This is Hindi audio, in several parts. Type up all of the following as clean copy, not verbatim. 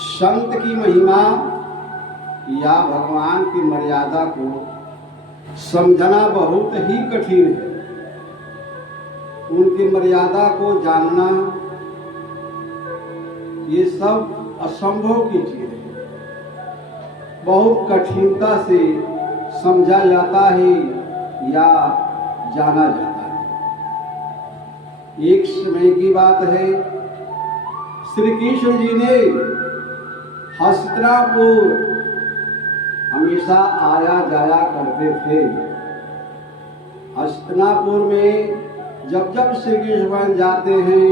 संत की महिमा या भगवान की मर्यादा को समझना बहुत ही कठिन है। उनकी मर्यादा को जानना ये सब असंभव की चीज है। बहुत कठिनता से समझा जाता है या जाना जाता है। एक समय की बात है, श्री कृष्ण जी ने हस्तिनापुर हमेशा आया जाया करते थे। हस्तिनापुर में जब जब श्री कृष्ण जाते हैं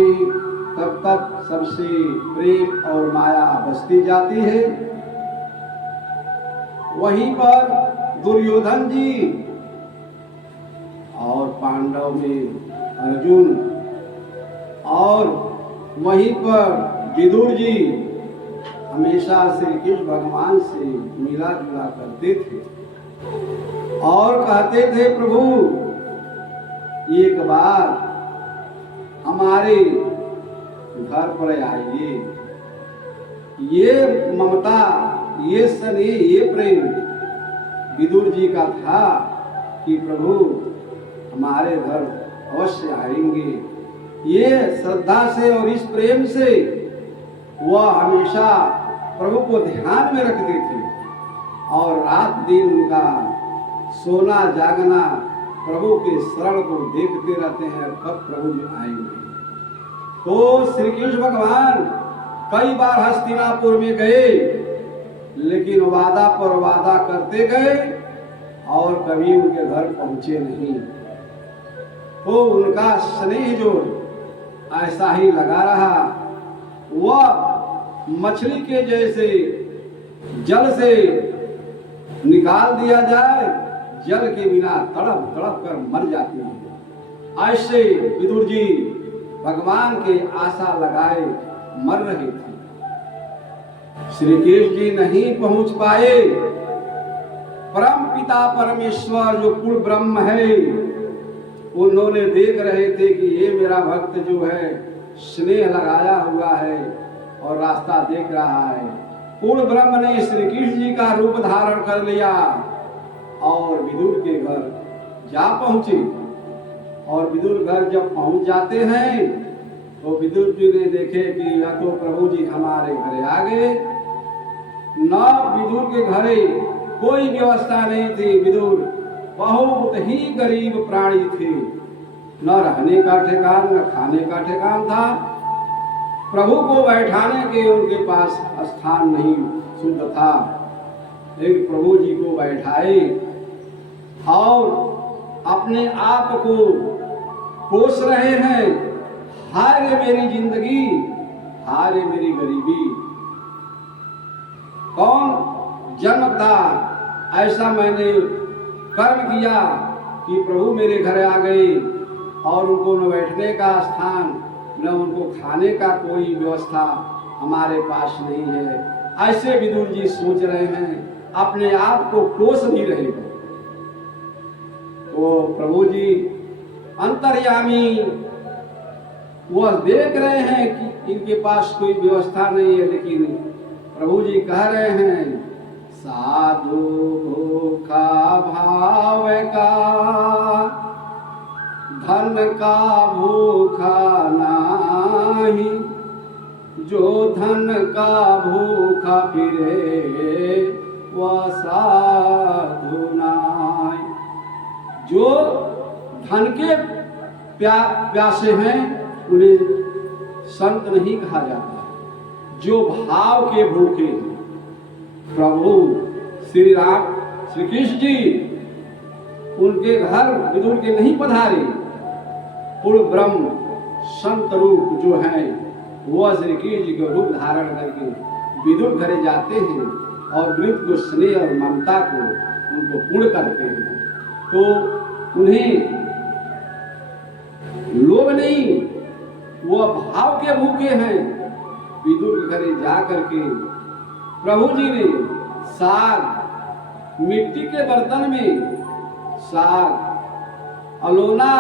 तब तब सबसे प्रेम और माया बसती जाती है। वहीं पर दुर्योधन जी और पांडव में अर्जुन और वहीं पर विदुर जी हमेशा श्री कृष्ण भगवान से मिला जुला करते थे और कहते थे, प्रभु एक बार हमारे घर पर आइए। ये ममता, ये स्नेह, ये प्रेम विदुर जी का था कि प्रभु हमारे घर अवश्य आएंगे। ये श्रद्धा से और इस प्रेम से वह हमेशा प्रभु को ध्यान में रखते थे और रात दिन उनका सोना जागना प्रभु के शरण को देखते रहते हैं, कब प्रभु जी आएंगे। तो श्री कृष्ण भगवान कई बार हस्तिनापुर में गए, लेकिन वादा पर वादा करते गए और कभी उनके घर पहुंचे नहीं। तो उनका स्नेह जो ऐसा ही लगा रहा। वह मछली के जैसे जल से निकाल दिया जाए, जल के बिना तड़प तड़प कर मर जाती है। ऐसे विदुर जी भगवान के आशा लगाए मर रहे थे। श्री कृष्ण जी नहीं पहुंच पाए। परम पिता परमेश्वर जो पूर्ण ब्रह्म है, उन्होंने देख रहे थे कि ये मेरा भक्त जो है स्नेह लगाया हुआ है और रास्ता देख रहा है। पूर्ण ब्रह्म ने श्री कृष्ण जी का रूप धारण कर लिया और विदुर के घर जा पहुंचे। और विदुर घर जब पहुंच जाते हैं तो विदुर जी ने देखे कि या तो प्रभु जी हमारे घरे आ गए। न विदुर के घरे कोई व्यवस्था नहीं थी। विदुर बहुत ही गरीब प्राणी थे। न रहने का ठिकान, न खाने का ठिकान था। प्रभु को बैठाने के उनके पास स्थान नहीं शुद्ध था। लेकिन प्रभु जी को बैठाए और अपने आप को कोस रहे हैं, हाय रे मेरी जिंदगी, हाय रे मेरी गरीबी। कौन जन्मता ऐसा मैंने कर्म किया कि प्रभु मेरे घर आ गए और उनको न बैठने का स्थान, न उनको खाने का कोई व्यवस्था हमारे पास नहीं है। ऐसे विदुर जी सोच रहे हैं, अपने आप को कोस नहीं रहे। तो प्रभु जी अंतर्यामी वह देख रहे हैं कि इनके पास कोई व्यवस्था नहीं है, लेकिन प्रभु जी कह रहे हैं, साधु भूखा भाव का, धन का भूखा नाही, जो धन का भूखा फिरे वह साधु नाई। जो धन के प्यासे हैं उन्हें संत नहीं कहा जाता। जो भाव के भूखे हैं, प्रभु श्री राम श्री कृष्ण जी उनके घर विदुर के नहीं पधारे। पूर्ण ब्रह्म संत रूप जो है वह श्री कृष्ण जी को रूप धारण करके विदुर घरे जाते हैं और मृत को स्नेह और ममता को उनको पूर्ण करते हैं। तो उन्हें लोभ नहीं, वह भाव के भूखे हैं। विदुर के घरे जा करके प्रभु जी ने साग, मिट्टी के बर्तन में साग, अलोना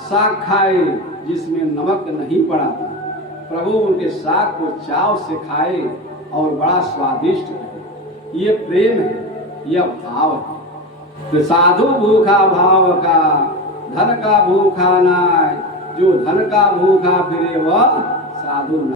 साग खाए जिसमें नमक नहीं पड़ा था। प्रभु उनके साग को चाव से खाए और बड़ा स्वादिष्ट है। ये प्रेम है, यह भाव है। तो साधु भूखा भाव का, धन का भूखा नाय, जो धन का भूखा फिरे वह साधु